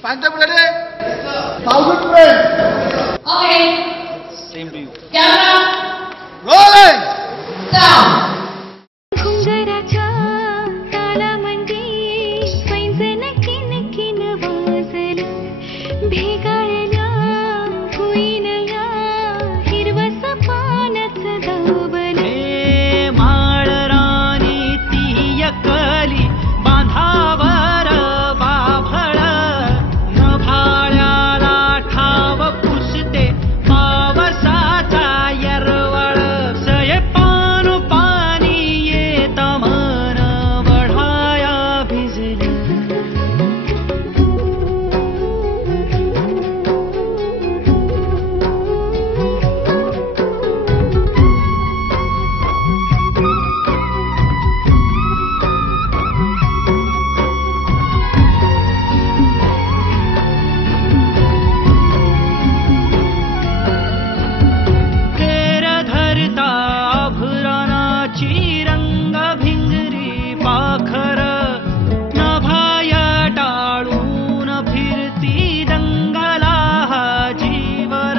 Phantom ready? 1,000 friends. Okay. Same to you. Camera. Rolling. Sound. घुंगराच्या तालामध्ये पैंजण किणकिण वाजलं भेगाळल्या होईनया हिरवस पानच दावलं हे माळ राणी ती एकली बांधावर बाभळ नभाळ्याला ठाव पुसते पावसाचा यरवळ सये पान पाणी येत मन वढाया भिजलं फेर धरता भुरानाची रंग भिंगरी पाखर नभाया टाळून फिरती दंगला हा जीवर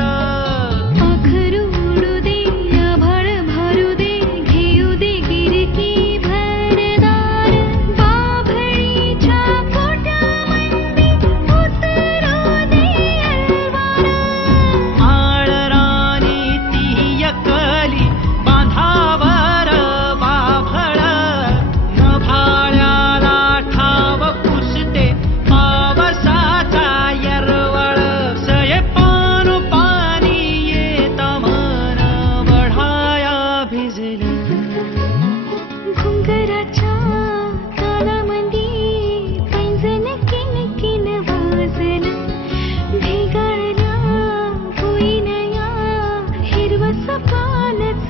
पाखरू उडू दे आभाळ भरू दे घेऊ दे गिरकी भरदार बाभळीच्या पोटामध्ये उतरू दे अलवार माळ राणी ती एकली बांधावर बाभळ नभाळ्याला ठाव पुसते पावसाचा यरवळ सये पान पाणी येत मन वढाया भिजलं घुंगराच्या तालामध्ये पैंजण किणकिण वाजलं भेगाळल्या होईनया हिरवस पानच